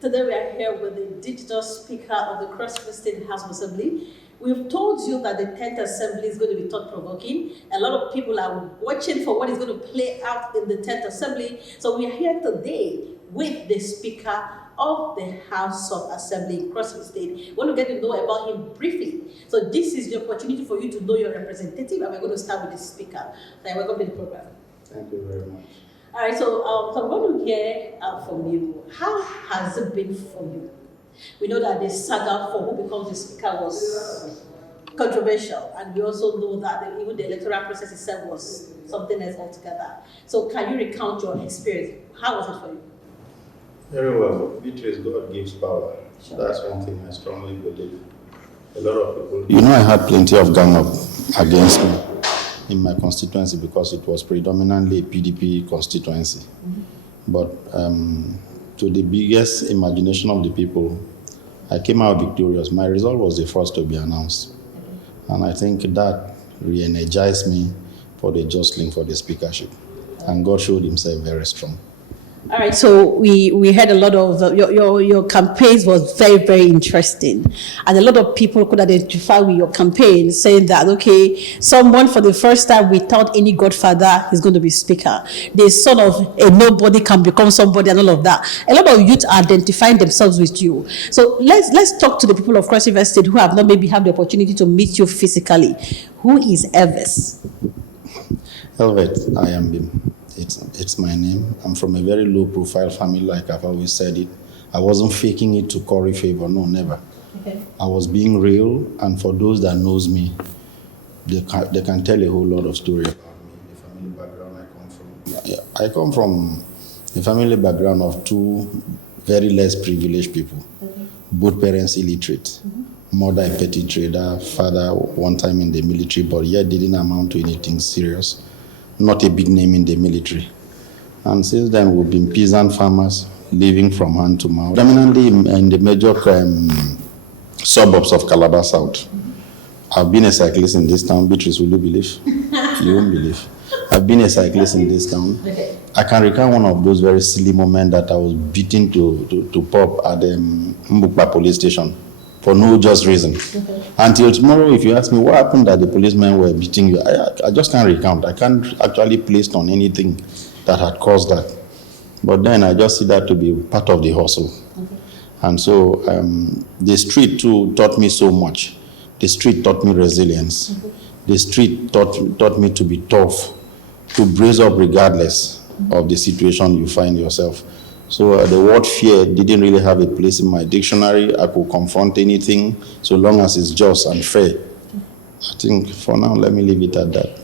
Today we are here with the digital speaker of the Cross River State House of Assembly. We've told you that the 10th Assembly is going to be thought-provoking. A lot of people are watching for what is going to play out in the 10th Assembly. So we are here today with the Speaker of the House of Assembly in Cross River State. We want to get to know about him briefly. So this is the opportunity for you to know your representative, and we're going to start with the Speaker. So welcome to the program. Thank you very much. All right, so I want to hear from you. How has it been for you? We know that the saga for who becomes the speaker was controversial, and we also know that even the electoral process itself was something else altogether. So can you recount your experience? How was it for you? Very well. Victory is God gives power. Sure. That's one thing I strongly believe. A lot of people... You know, I had plenty of gang up against me in my constituency because it was predominantly a PDP constituency. Mm-hmm. But to the biggest imagination of the people, I came out victorious. My result was the first to be announced. Mm-hmm. And I think that re-energized me for the jostling for the speakership. And God showed himself very strong. All right, so we heard a lot of your campaigns was very, very interesting, and a lot of people could identify with your campaign, saying that okay, someone for the first time without any godfather is going to be speaker. The son of a nobody can become somebody, and all of that. A lot of youth are identifying themselves with you. So let's talk to the people of Cross River State who have not maybe had the opportunity to meet you physically. Who is Elvert? Elvert, Ayambem. It's my name. I'm from a very low-profile family, like I've always said it. I wasn't faking it to curry favor, no, never. Okay. I was being real, and for those that knows me, they can tell a whole lot of story about me, the family background I come from. I come from a family background of two very less privileged people, okay. Both parents illiterate. Mm-hmm. Mother a petty trader, father one time in the military, but yet didn't amount to anything serious. Not a big name in the military. And since then, we've been peasant farmers, living from hand to mouth. Dominantly in the major suburbs of Calabar South. Mm-hmm. I've been a cyclist in this town. Beatrice, will you believe? You won't believe. I've been a cyclist in this town. Okay. I can recall one of those very silly moments that I was beaten to pop at the Mbukpa police station for no just reason. Okay. Until tomorrow, if you ask me what happened that the policemen were beating you, I just can't recount. I can't actually place on anything that had caused that. But then I just see that to be part of the hustle. Okay. And so the street too taught me so much. The street taught me resilience. Okay. The street taught me to be tough, to brace up regardless of the situation you find yourself. So the word fear didn't really have a place in my dictionary. I could confront anything so long as it's just and fair. I think for now, let me leave it at that.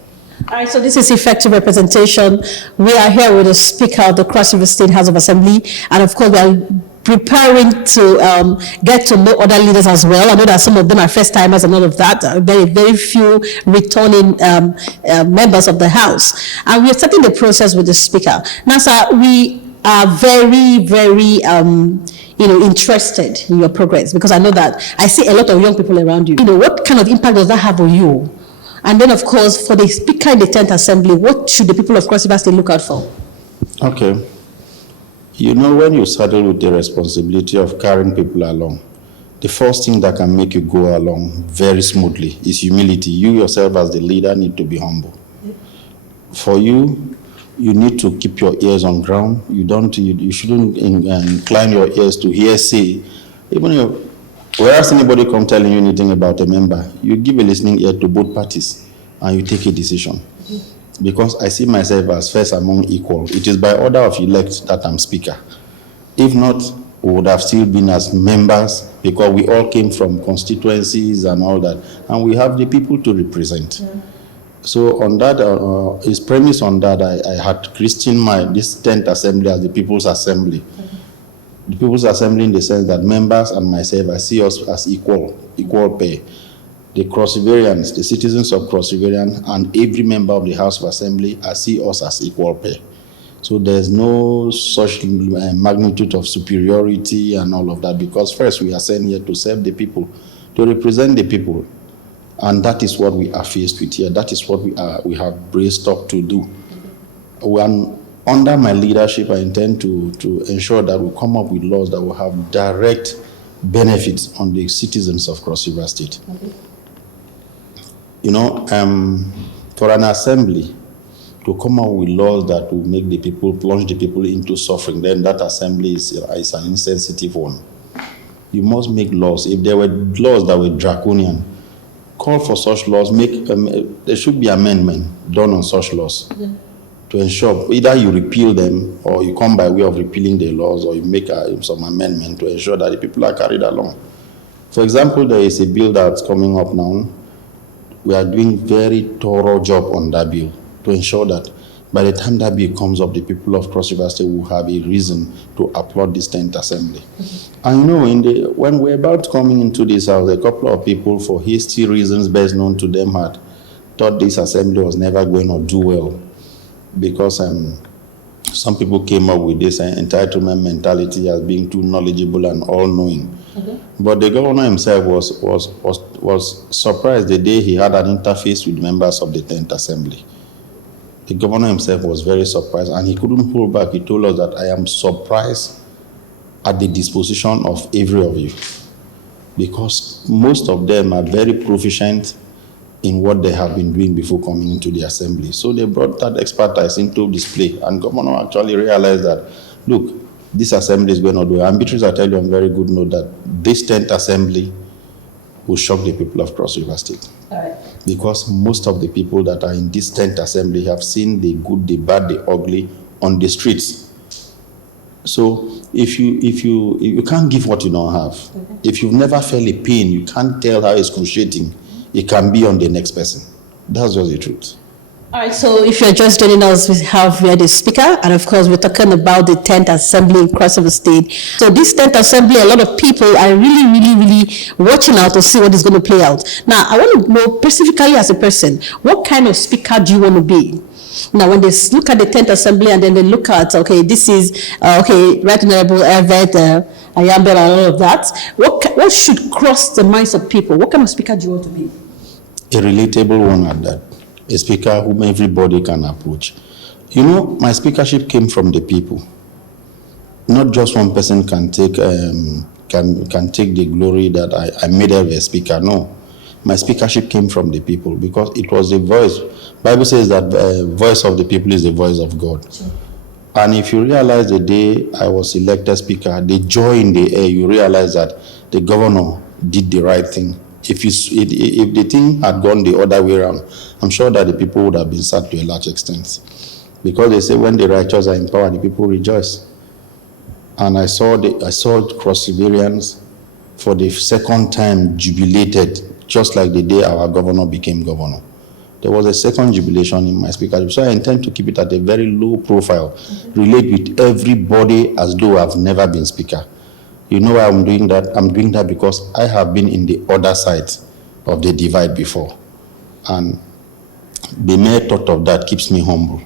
All right, so this is effective representation. We are here with the Speaker of the Cross River State House of Assembly, and of course we are preparing to get to know other leaders as well. I know that some of them are first-timers and all of that. Very, very few returning members of the House. And we are starting the process with the Speaker. Now, sir, we are very, very, interested in your progress, because I know that I see a lot of young people around you. What kind of impact does that have on you? And then, of course, for the Speaker in the 10th Assembly, what should the people of Cross River State look out for? Okay. When you saddle with the responsibility of carrying people along, the first thing that can make you go along very smoothly is humility. You yourself as the leader need to be humble. For you need to keep your ears on ground. You shouldn't incline your ears to hearsay. Even if, whereas anybody come telling you anything about a member, you give a listening ear to both parties and you take a decision. Because I see myself as first among equal. It is by order of elect that I'm speaker. If not, we would have still been as members, because we all came from constituencies and all that, and we have the people to represent. Yeah. So on that, his premise on that, I had christened this 10th Assembly as the People's Assembly. Okay. The People's Assembly in the sense that members and myself, I see us as equal pay. The Cross Riverians, the citizens of Cross Riverian, and every member of the House of Assembly, I see us as equal pay. So there's no such magnitude of superiority and all of that, because first we are sent here to serve the people, to represent the people. And that is what we are faced with here. That is what we have braced up to do. Under my leadership, I intend to ensure that we come up with laws that will have direct benefits on the citizens of Cross River State. Okay. You know, for an assembly to come up with laws that will make the people, plunge the people into suffering, then that assembly is an insensitive one. You must make laws. If there were laws that were draconian, call for such laws, there should be amendment done on such laws to ensure either you repeal them or you come by way of repealing the laws or you make some amendment to ensure that the people are carried along. For example, there is a bill that's coming up now. We are doing very thorough job on that bill to ensure that by the time that bill comes up, the people of Cross River State will have a reason to applaud this 10th assembly. And you know, when we're about coming into this house, a couple of people, for hasty reasons best known to them, had thought this assembly was never going to do well because some people came up with this entitlement mentality as being too knowledgeable and all-knowing. But the governor himself was surprised the day he had an interface with members of the 10th assembly. The governor himself was very surprised, and he couldn't hold back. He told us that I am surprised at the disposition of every of you, because most of them are very proficient in what they have been doing before coming into the assembly. So they brought that expertise into display, and governor actually realized that, look, this assembly is going to do. And Beatrice, I tell you on very good note that this 10th assembly will shock the people of Cross River State. All right. Because most of the people that are in this 10th assembly have seen the good, the bad, the ugly on the streets. So if you can't give what you don't have, if you've never felt a pain, you can't tell how excruciating it can be on the next person. That's just the truth. All right, so if you're just joining us, we have here the speaker, and of course, we're talking about the 10th Assembly in Cross River State. So this 10th Assembly, a lot of people are really watching out to see what is going to play out. Now, I want to know, specifically as a person, what kind of speaker do you want to be? Now, when they look at the 10th Assembly and then they look at, okay, this is, Right Honorable Elvert, Ayambem, and all of that, what should cross the minds of people? What kind of speaker do you want to be? A relatable one at that. A speaker whom everybody can approach. You know, my speakership came from the people. Not just one person can take the glory that I made her a speaker. No, my speakership came from the people because it was the voice. Bible says that voice of the people is the voice of God. Sure. And if you realize the day I was elected speaker, the joy in the air, you realize that the governor did the right thing. If the thing had gone the other way around, I'm sure that the people would have been sacked to a large extent. Because they say when the righteous are in power, the people rejoice. And I saw Cross Riverians for the second time jubilated, just like the day our governor became governor. There was a second jubilation in my speakership. So I intend to keep it at a very low profile, relate with everybody as though I've never been speaker. You know why I'm doing that? I'm doing that because I have been in the other side of the divide before. And the mere thought of that keeps me humble.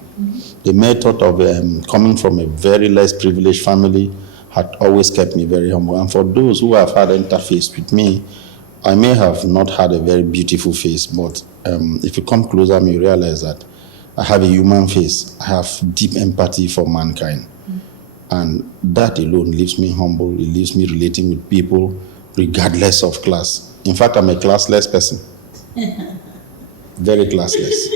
The mere thought of coming from a very less privileged family had always kept me very humble. And for those who have had interface with me, I may have not had a very beautiful face, but if you come closer, you realize that I have a human face. I have deep empathy for mankind. And that alone leaves me humble. It leaves me relating with people regardless of class. In fact, I'm a classless person. Very classless.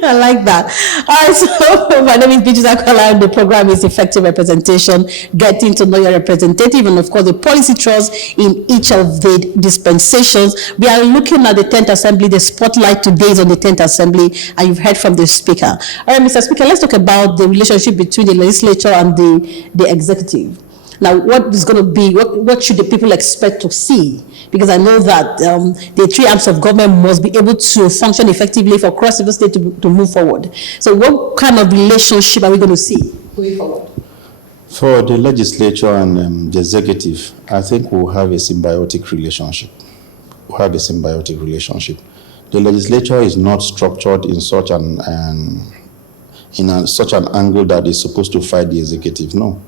I like that. All right, so my name is Beatrice Akwala. The program is Effective Representation, getting to know your representative, and of course the policy trust in each of the dispensations. We are looking at the 10th Assembly. The spotlight today is on the 10th Assembly, and you've heard from the Speaker. All right, Mr. Speaker, let's talk about the relationship between the legislature and the executive. Now, what is going to be, what should the people expect to see? Because I know that the three arms of government must be able to function effectively for Cross River State to move forward. So what kind of relationship are we going to see going forward? For the legislature and the executive, I think we'll have a symbiotic relationship. We'll have a symbiotic relationship. The legislature is not structured in such an angle that is supposed to fight the executive. No.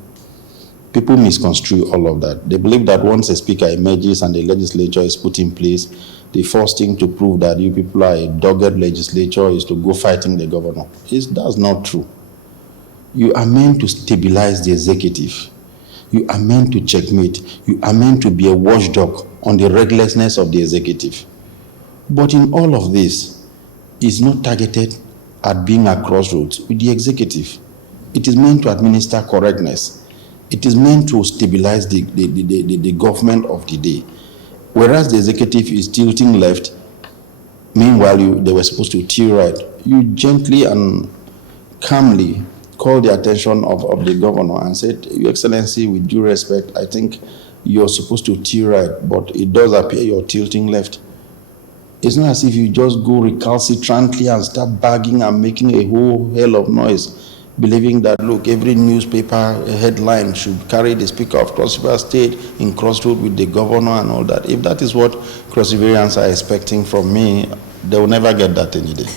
People misconstrue all of that. They believe that once a speaker emerges and the legislature is put in place, the first thing to prove that you people are a dogged legislature is to go fighting the governor. That's not true. You are meant to stabilize the executive. You are meant to checkmate. You are meant to be a watchdog on the recklessness of the executive. But in all of this, it's not targeted at being a crossroads with the executive. It is meant to administer correctness. It is meant to stabilize the government of the day. Whereas the executive is tilting left, meanwhile they were supposed to tilt right. You gently and calmly called the attention of the governor and said, Your Excellency, with due respect, I think you're supposed to tilt right, but it does appear you're tilting left. It's not as if you just go recalcitrantly and start bagging and making a whole hell of noise, believing that, look, every newspaper headline should carry the Speaker of Cross River State in crossroad with the governor and all that. If that is what Cross Riverians are expecting from me, they will never get that any day.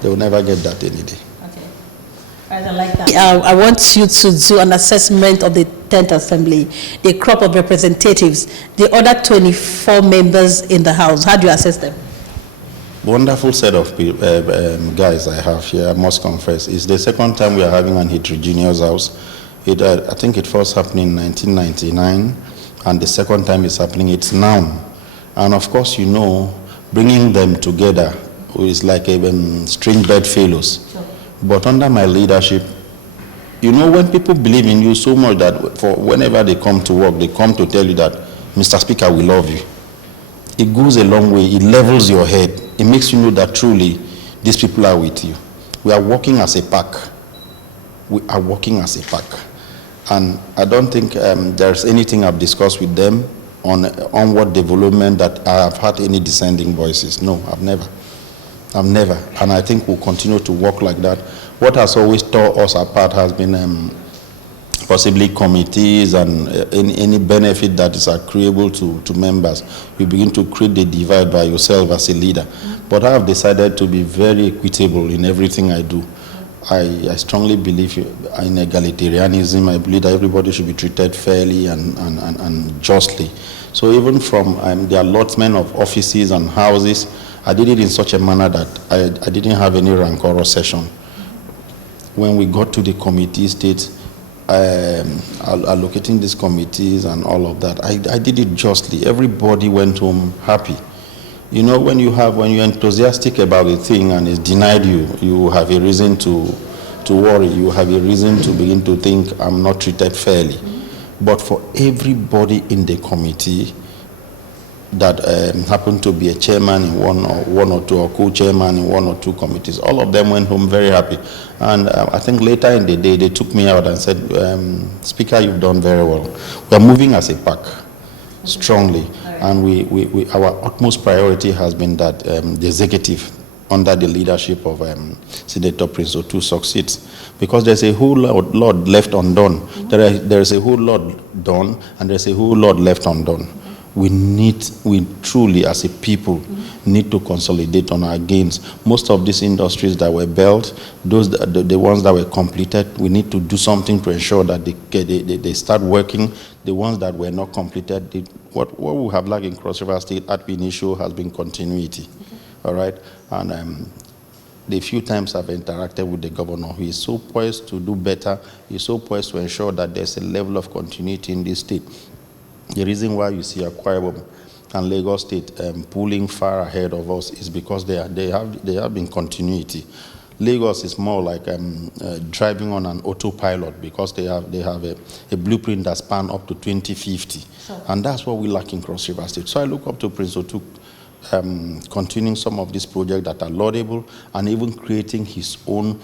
They will never get that any day. I like that. I want you to do an assessment of the 10th Assembly, the crop of representatives, the other 24 members in the House. How do you assess them? Wonderful set of guys I have here, I must confess. It's the second time we are having an heterogeneous House. I think it first happened in 1999, and the second time it's happening, it's now. And of course, you know, bringing them together is like a string bedfellows. Sure. But under my leadership, you know, when people believe in you so much that for whenever they come to work, they come to tell you that, Mr. Speaker, we love you. It goes a long way. It levels your head. It makes you know that truly these people are with you. We are working as a pack. We are working as a pack. And I don't think there's anything I've discussed with them on what development that I have had any dissenting voices. No, I've never. And I think we'll continue to work like that. What has always tore us apart has been possibly committees and any benefit that is agreeable to members. You begin to create the divide by yourself as a leader. But I have decided to be very equitable in everything I do. I strongly believe in egalitarianism. I believe that everybody should be treated fairly and justly. So even from the allotment of offices and houses, I did it in such a manner that I didn't have any rancorous session. When we got to the committee state, allocating these committees and all of that, I did it justly. Everybody went home happy. You know, when you're enthusiastic about a thing and it's denied you, you have a reason to worry. You have a reason to begin to think, I'm not treated fairly. But for everybody in the committee that happened to be a chairman in one or two, or co-chairman in one or two committees, all of them went home very happy. And I think later in the day, they took me out and said, Speaker, you've done very well. We're moving as a pack, strongly. And our utmost priority has been that the executive, under the leadership of Senator Prince Otu, succeeds. Because there's a whole lot left undone. There's a whole lot done, and there's a whole lot left undone. We truly, as a people, need to consolidate on our gains. Most of these industries that were built, the ones that were completed, we need to do something to ensure that they start working. The ones that were not completed, what we have lacked in Cross River State at been issue has been continuity. All right? And the few times I've interacted with the governor, he is so poised to do better. He's so poised to ensure that there's a level of continuity in this state. The reason why you see Akwa Ibom and Lagos State pulling far ahead of us is because they have been continuity. Lagos is more like driving on an autopilot because they have a blueprint that spans up to 2050. Sure. And that's what we lack in Cross River State. So I look up to Prince Otu continuing some of these projects that are laudable and even creating his own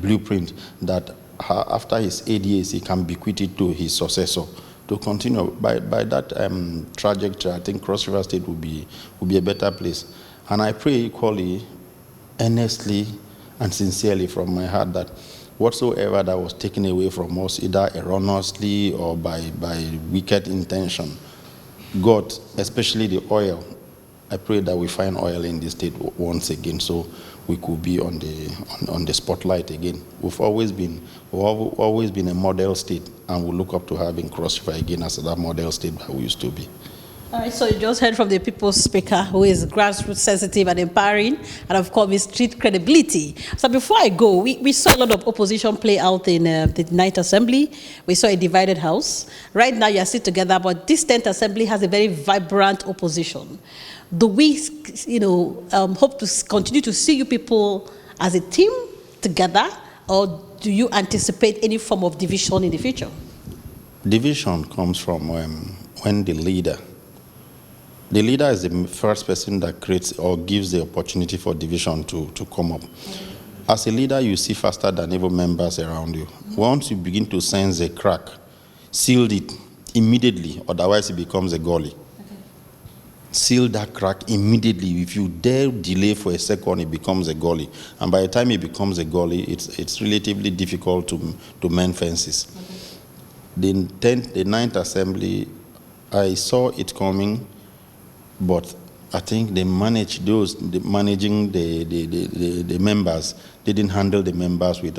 blueprint that after his 8 years, he can bequeath it to his successor to continue. By that trajectory, I think Cross River State will be a better place. And I pray equally, earnestly, and sincerely from my heart that whatsoever that was taken away from us, either erroneously or by wicked intention, God, especially the oil, I pray that we find oil in this state once again, so we could be on the spotlight again. We've always been a model state, and we look up to having Cross River again as that model state that we used to be. All right, so you just heard from the people's speaker, who is grassroots sensitive and empowering, and of course, with street credibility. So before I go, we saw a lot of opposition play out in the Ninth Assembly. We saw a divided house. Right now, you are still together, but this 10th Assembly has a very vibrant opposition. Do we, hope to continue to see you people as a team together, or do you anticipate any form of division in the future? Division comes from when the leader is the first person that creates or gives the opportunity for division to come up. As a leader, you see faster than even members around you. Once you begin to sense a crack, seal it immediately, otherwise it becomes a gully. Seal that crack immediately. If you dare delay for a second, it becomes a gully. And by the time it becomes a gully, it's relatively difficult to mend fences. The Ninth Assembly, I saw it coming, but I think they managing the members. They didn't handle the members they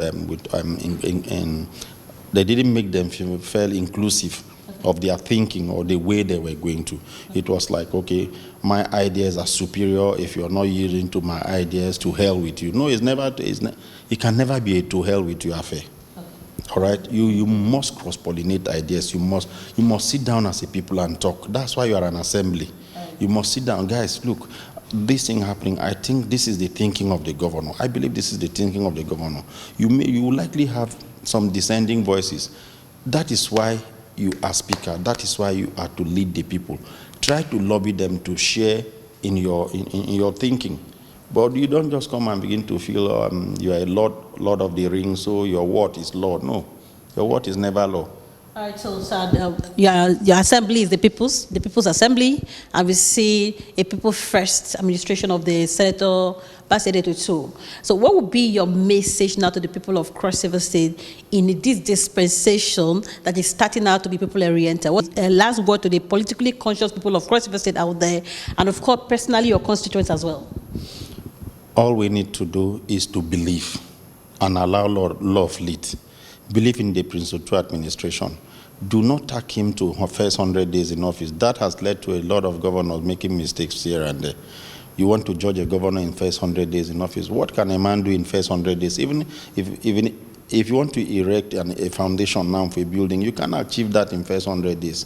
didn't make them feel inclusive of their thinking or the way they were going to. It was like, okay, my ideas are superior. If you're not yielding to my ideas, to hell with you. No, it can never be a to hell with you affair. All right, you must cross-pollinate ideas. You must sit down as a people and talk. That's why you are an assembly. You must sit down, guys. Look, this thing happening. I think this is the thinking of the governor. I believe this is the thinking of the governor. You will likely have some dissenting voices. That is why you are speaker. That is why you are to lead the people. Try to lobby them to share in your thinking. But you don't just come and begin to feel you are a Lord of the Rings, so your word is law. No, your word is never law. All right, so your assembly is the people's assembly, and we see a people first administration of the Senator Basedeto too. So what would be your message now to the people of Cross River State in this dispensation that is starting out to be people-oriented? What's a last word to the politically conscious people of Cross River State out there, and of course, personally, your constituents as well? All we need to do is to believe and allow love lead. Believe in the Prince Otu administration. Do not tack him to first 100 days in office. That has led to a lot of governors making mistakes here and there. You want to judge a governor in first 100 days in office. What can a man do in first 100 days? Even if you want to erect a foundation now for a building, you can achieve that in first 100 days.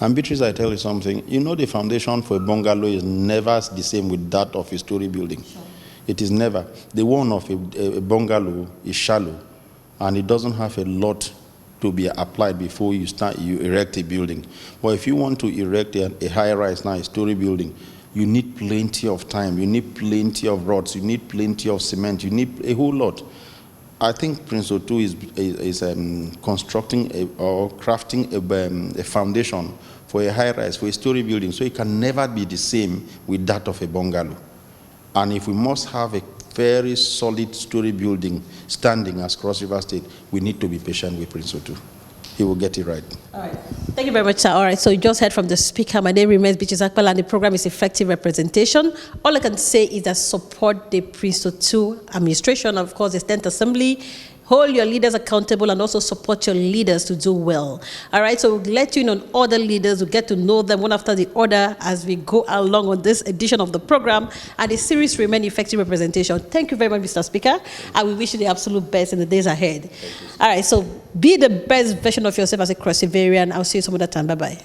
And Beatrice, I tell you something. You know the foundation for a bungalow is never the same with that of a story building. Sure. It is never. The one of a bungalow is shallow, and it doesn't have a lot to be applied before you erect a building. But if you want to erect a high-rise now, a story building, you need plenty of time, you need plenty of rods, you need plenty of cement, you need a whole lot. I think Prince Otu is constructing or crafting a foundation for a high-rise, for a story building, so it can never be the same with that of a bungalow. And if we must have a very solid story building standing as Cross River State, we need to be patient with Prince Otu. He will get it right. All right. Thank you very much, sir. All right, so you just heard from the speaker. My name remains Beatrice Akpala, and the program is Effective Representation. All I can say is that support the Prince Otu administration, of course, the 10th Assembly. Hold your leaders accountable and also support your leaders to do well. All right, so we'll let you in on other leaders. We'll get to know them one after the other as we go along on this edition of the program. And the series remain Effective Representation. Thank you very much, Mr. Speaker. I will wish you the absolute best in the days ahead. All right, so be the best version of yourself as a Cross Riverian. I'll see you some other time. Bye-bye.